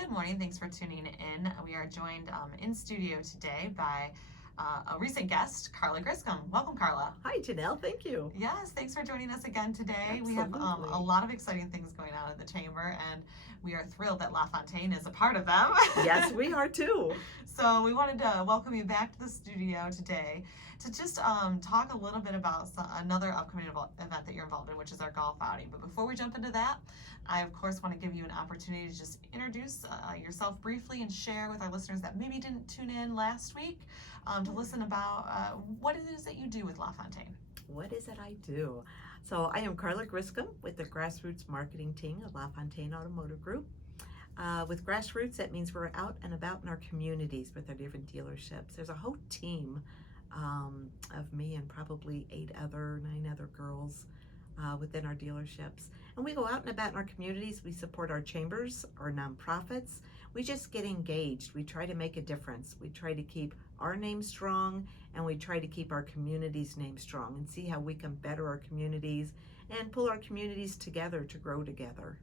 Good morning. Thanks for tuning in. We are joined in studio today by a recent guest, Carla Griscom. Welcome, Carla. Hi, Janelle. Thank you. Yes, thanks for joining us again today. We have Absolutely. a lot of exciting things going on in the chamber, and we are thrilled that LaFontaine is a part of them. Yes, we are too. So we wanted to welcome you back to the studio today to just talk a little bit about another upcoming event that you're involved in, which is our golf outing. But before we jump into that, I of course want to give you an opportunity to just introduce yourself briefly and share with our listeners that maybe didn't tune in last week to listen about what it is that you do with LaFontaine. What is it I do? So I am Carla Griscom with the Grassroots Marketing Team of LaFontaine Automotive Group. With Grassroots, that means we're out and about in our communities with our different dealerships. There's a whole team of me and probably 9 other girls within our dealerships. And we go out and about in our communities. We support our chambers, our nonprofits. We just get engaged. We try to make a difference. We try to keep our name strong, and we try to keep our community's name strong and see how we can better our communities and pull our communities together to grow together.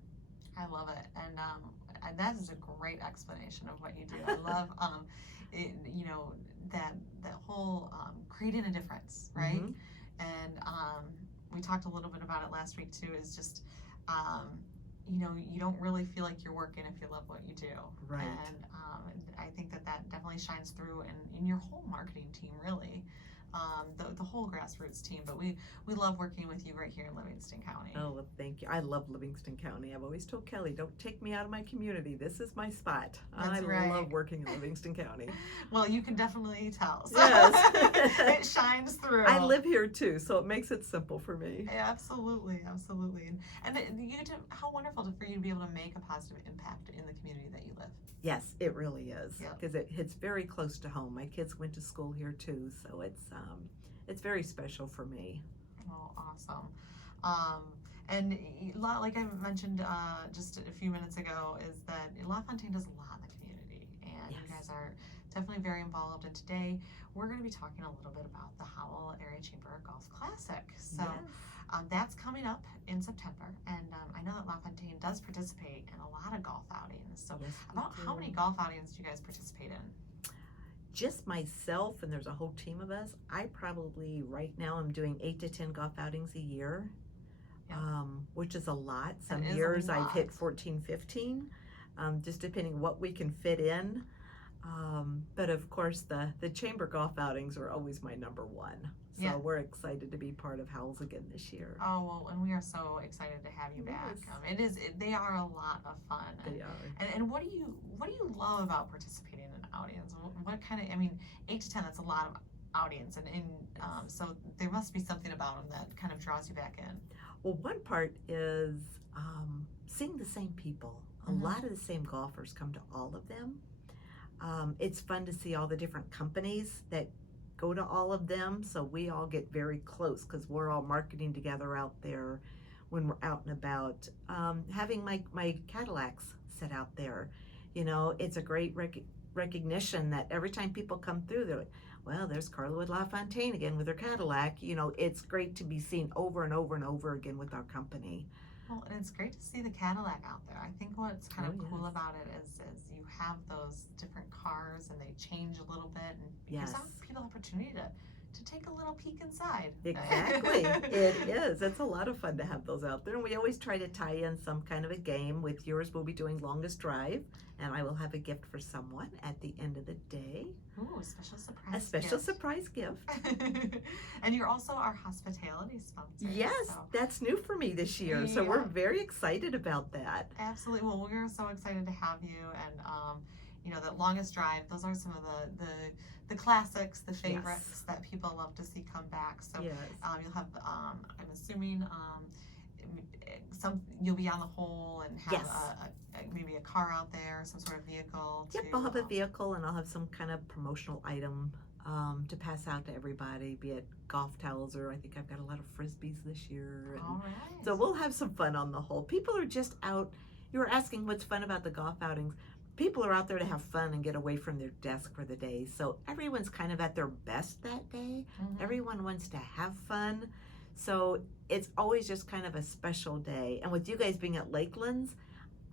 I love it, and that is a great explanation of what you do. I love, that whole creating a difference, right? Mm-hmm. And we talked a little bit about it last week too. Is just, you don't really feel like you're working if you love what you do, Right. And I think that definitely shines through in your whole marketing team, really. The whole Grassroots team, but we love working with you right here in Livingston County. Oh, well, thank you. I love Livingston County. I've always told Kelly, don't take me out of my community. This is my spot. That's I right. love working in Livingston County. Well, you can definitely tell. So Yes. it shines through. I live here too, so it makes it simple for me. Absolutely, absolutely. And how wonderful for you to be able to make a positive impact in the community that you live. Yes, it really is, Yep. because it hits very close to home. My kids went to school here too, so it's very special for me. Oh, awesome. And like I mentioned just a few minutes ago, is that LaFontaine does a lot in the community, and Yes. you guys are definitely very involved. And today we're going to be talking a little bit about the Howell Area Chamber Golf Classic. So Yes. that's coming up in September, and I know that LaFontaine does participate in a lot of golf outings. So Yes, we about do. how many golf outings do you guys participate in? Just myself, and there's a whole team of us. I probably right now I'm doing 8 to 10 golf outings a year, Yeah. Which is a lot. Some That is a years I've hit lot. 14, 15, just depending what we can fit in. But of course, the chamber golf outings are always my number one. So Yeah. we're excited to be part of Howell's again this year. Oh, well, and we are so excited to have you back. Yes. They are a lot of fun. They are. And what do you love about participating in outings? What kind of, 8 to 10, that's a lot of outings, and so there must be something about them that kind of draws you back in. Well, one part is seeing the same people. A Mhm. lot of the same golfers come to all of them. It's fun to see all the different companies that go to all of them, so we all get very close because we're all marketing together out there when we're out and about. Having my Cadillacs set out there, it's a great recognition that every time people come through, they're like, well, there's Carla with LaFontaine again with her Cadillac. It's great to be seen over and over and over again with our company. Well, and it's great to see the Cadillac out there. I think what's kind of cool Yes. about it is you have those different cars and they change a little bit, and it gives Yes. people opportunity to take a little peek inside. Exactly. It is. It's a lot of fun to have those out there. And we always try to tie in some kind of a game. With yours, we'll be doing longest drive, and I will have a gift for someone at the end of the day. Ooh, a special surprise A special gift. surprise gift. And you're also our hospitality sponsor. Yes, so- that's new for me this year. So we're very excited about that. Absolutely. Well, we're so excited to have you, and the longest drive. Those are some of the classics, the favorites that people love to see come back. So Yes. you'll have, I'm assuming, you'll be on the hole and have Yes. maybe a car out there, some sort of vehicle. Yep, I'll have a vehicle, and I'll have some kind of promotional item to pass out to everybody, be it golf towels, or I think I've got a lot of Frisbees this year. And All right. so we'll have some fun on the whole. People are just out. You were asking what's fun about the golf outings. People are out there to have fun and get away from their desk for the day. So everyone's kind of at their best that day. Mhm. Everyone wants to have fun. So it's always just kind of a special day. And with you guys being at Lakelands,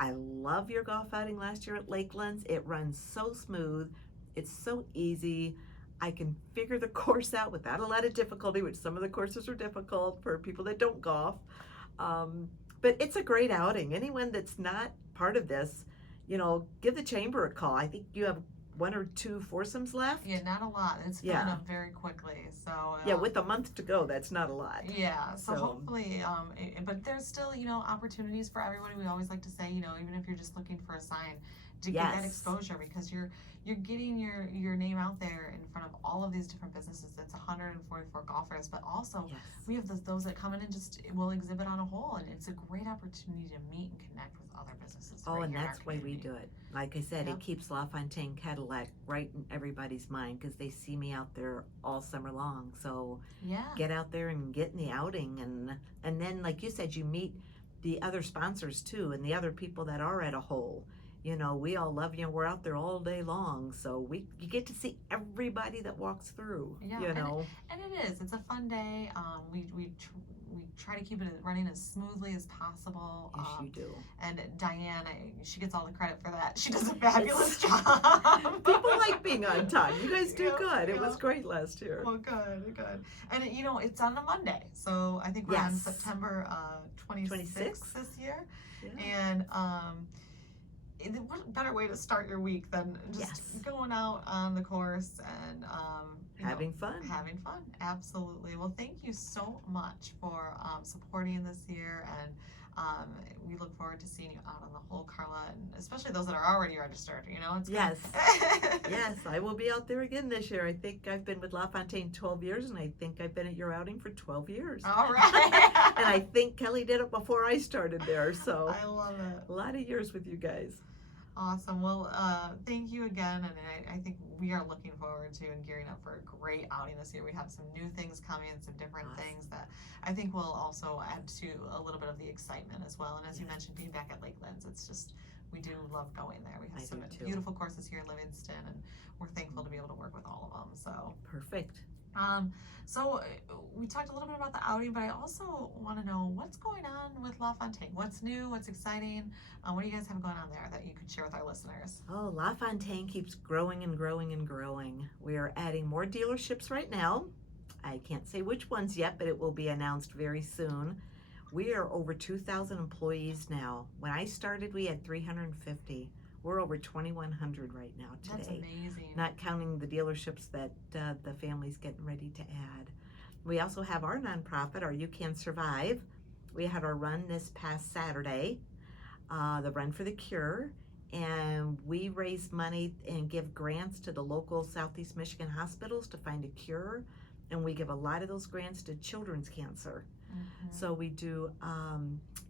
I love your golf outing last year at Lakelands. It runs so smooth. It's so easy. I can figure the course out without a lot of difficulty, which some of the courses are difficult for people that don't golf. But it's a great outing. Anyone that's not part of this, give the chamber a call. I think you have one or two foursomes left. Yeah, not a lot. It's filling up very quickly. So yeah, with a month to go, that's not a lot. Yeah, so hopefully, but there's still, opportunities for everybody. We always like to say, even if you're just looking for a sign, to get that exposure, because you're getting your name out there in front of all of these different businesses. It's 144 golfers, but also we have those that come in and just will exhibit on a hole, and it's a great opportunity to meet and connect with other businesses. Oh, and that's why we do it. Like I said, it keeps LaFontaine Cadillac right in everybody's mind because they see me out there all summer long. So get out there and get in the outing, and then like you said, you meet the other sponsors too, and the other people that are at a hole. We all love you. We're out there all day long, so you get to see everybody that walks through. Yeah, and it is. It's a fun day. We try to keep it running as smoothly as possible. Yes, you do. And Diane, she gets all the credit for that. She does a fabulous job. People like being on time. You guys do good. It was great last year. Well, good. And it's on a Monday, so I think we're on September 26th this year, and what better way to start your week than just going out on the course and having fun. Having fun, absolutely. Well, thank you so much for supporting this year, and we look forward to seeing you out on the hole, Carla, and especially those that are already registered. It's yes, I will be out there again this year. I think I've been with LaFontaine 12 years, and I think I've been at your outing for 12 years. All right. And I think Kelly did it before I started there, so I love it. A lot of years with you guys. Awesome. Well, thank you again, and I think we are looking forward to and gearing up for a great outing this year. We have some new things coming, some different things that I think will also add to a little bit of the excitement as well. And as you mentioned, being back at Lakelands, it's just, we do love going there. We have some beautiful courses here in Livingston, and we're thankful to be able to work with all of them. So perfect. So we talked a little bit about the outing, but I also want to know what's going on with LaFontaine. What's new? What's exciting? What do you guys have going on there that you could share with our listeners? Oh, LaFontaine keeps growing and growing and growing. We are adding more dealerships right now. I can't say which ones yet, but it will be announced very soon. We are over 2,000 employees now. When I started, we had 350. We're over 2,100 right now today. That's amazing. Not counting the dealerships that the family's getting ready to add. We also have our nonprofit, our You Can Survive. We had our run this past Saturday, the Run for the Cure, and we raise money and give grants to the local Southeast Michigan hospitals to find a cure, and we give a lot of those grants to children's cancer. So we do,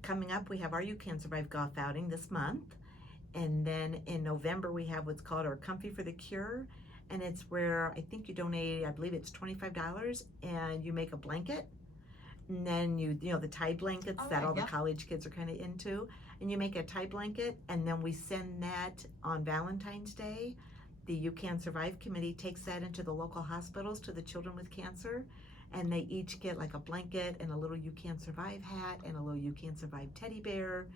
coming up, we have our You Can Survive golf outing this month. And then in November, we have what's called our Comfy for the Cure. And it's where I think you donate, I believe it's $25, and you make a blanket. And then the Tide blankets that all the college kids are kind of into. And you make a Tide blanket, and then we send that on Valentine's Day. The You Can Survive committee takes that into the local hospitals to the children with cancer. And they each get like a blanket and a little You Can Survive hat and a little You Can Survive teddy bear.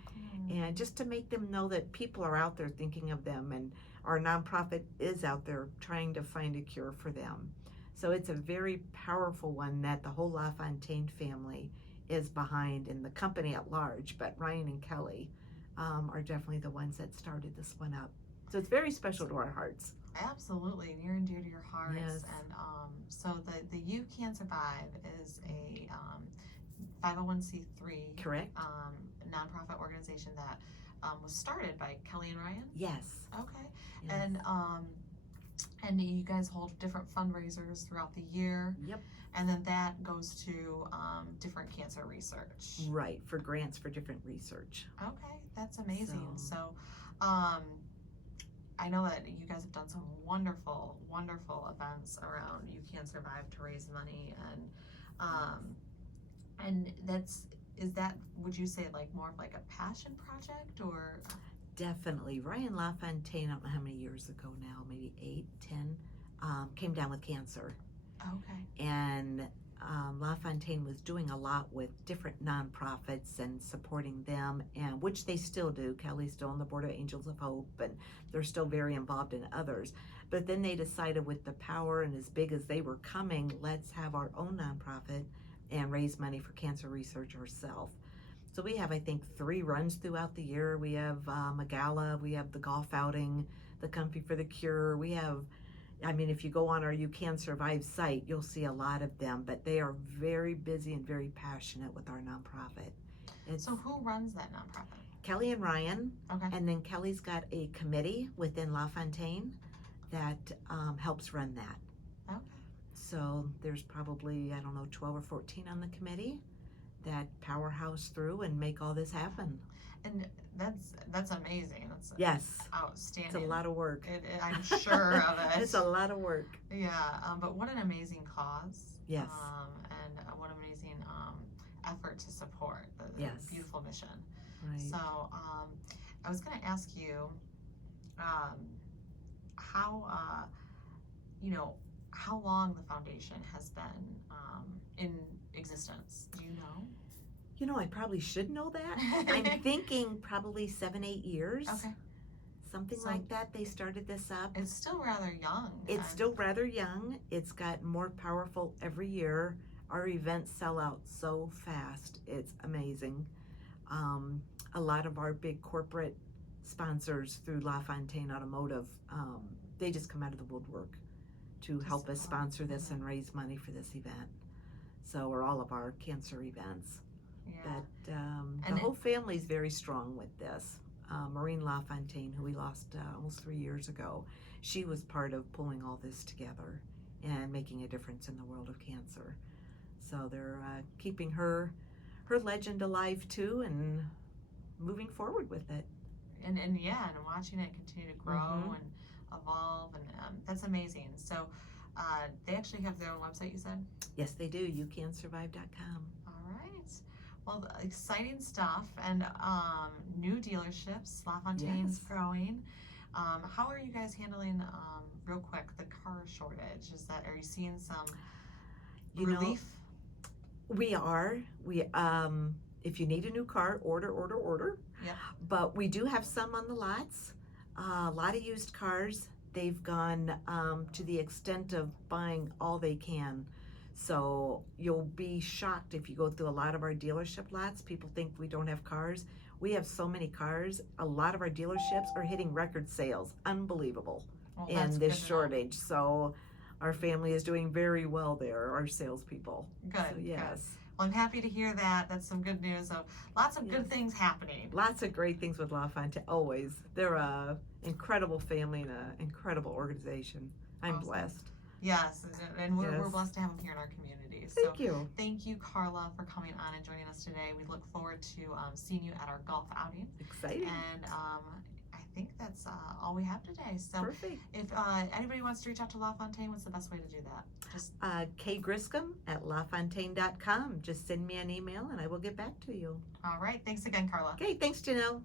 And just to make them know that people are out there thinking of them, and our nonprofit is out there trying to find a cure for them. So it's a very powerful one that the whole LaFontaine family is behind, and the company at large, but Ryan and Kelly are definitely the ones that started this one up. So it's very special to our hearts. Absolutely, near and dear to your hearts. Yes. And so the You Can Survive is a 501c3 correct nonprofit organization that was started by Kelly and Ryan. Yes. Okay. Yes. And you guys hold different fundraisers throughout the year. Yep. And then that goes to different cancer research. Right, for grants for different research. Okay, that's amazing. So I know that you guys have done some wonderful, wonderful events around You Can Survive to raise money, and would you say like more of like a passion project or? Definitely. Ryan LaFontaine, I don't know how many years ago now, maybe 8, 10, came down with cancer. Okay. And LaFontaine was doing a lot with different nonprofits and supporting them, and which they still do. Kelly's still on the board of Angels of Hope, and they're still very involved in others. But then they decided, with the power and as big as they were coming, let's have our own nonprofit and raise money for cancer research ourselves. So we have, I think, 3 runs throughout the year. We have a gala, we have the golf outing, the Comfy for the Cure. We have, I mean, if you go on our You Can Survive site, you'll see a lot of them, but they are very busy and very passionate with our nonprofit. So who runs that nonprofit? Kelly and Ryan, Okay. and then Kelly's got a committee within LaFontaine that helps run that. Okay. So there's probably, I don't know, 12 or 14 on the committee that powerhouse through and make all this happen. And that's amazing. That's Yes, outstanding. it's a lot of work. I'm sure of it. It's a lot of work. Yeah, but what an amazing cause. Yes. And what an amazing effort to support the Yes. beautiful mission. Right. So I was going to ask you how, how long the foundation has been in existence. Do you know? You know, I probably should know that. I'm thinking probably 7-8 years. Okay. Something So- like that. They started this up. It's still rather young. It's and- still rather young. It's got more powerful every year. Our events sell out so fast. It's amazing. A lot of our big corporate sponsors through LaFontaine Automotive, they just come out of the woodwork to help us sponsor this and raise money for this event. So, or all of our cancer events. Yeah. But And the whole family's very strong with this. Maureen LaFontaine, who we lost almost 3 years ago, she was part of pulling all this together and making a difference in the world of cancer. So they're keeping her legend alive too and moving forward with it. And watching it continue to grow Mhm. and evolve, and that's amazing. So they actually have their own website, you said? Yes, they do. YouCanSurvive.com. All right. Well, exciting stuff, and new dealerships. LaFontaine's Yes. growing. How are you guys handling, real quick, the car shortage? Are you seeing some You know, relief? We are. If you need a new car, order. Yep. But we do have some on the lots. A lot of used cars. They've gone to the extent of buying all they can. So you'll be shocked if you go through a lot of our dealership lots. People think we don't have cars. We have so many cars. A lot of our dealerships are hitting record sales. Unbelievable. Well, In that's this good to know. shortage. So our family is doing very well there, our salespeople. Good. So, Good. yes. Well, I'm happy to hear that. That's some good news. So lots of good Yes. things happening. Lots of great things with LaFontaine, always. They're a incredible family and an incredible organization. I'm Awesome. blessed. Yes, and we're Yes. So blessed to have them here in our community. So Thank you. thank you, Carla, for coming on and joining us today. We look forward to seeing you at our golf outing. Exciting. And I think that's all we have today. So Perfect. if anybody wants to reach out to LaFontaine, what's the best way to do that? Just kgriscom@lafontaine.com. Just send me an email and I will get back to you. all right. Thanks again, Carla. Okay, thanks, Janelle.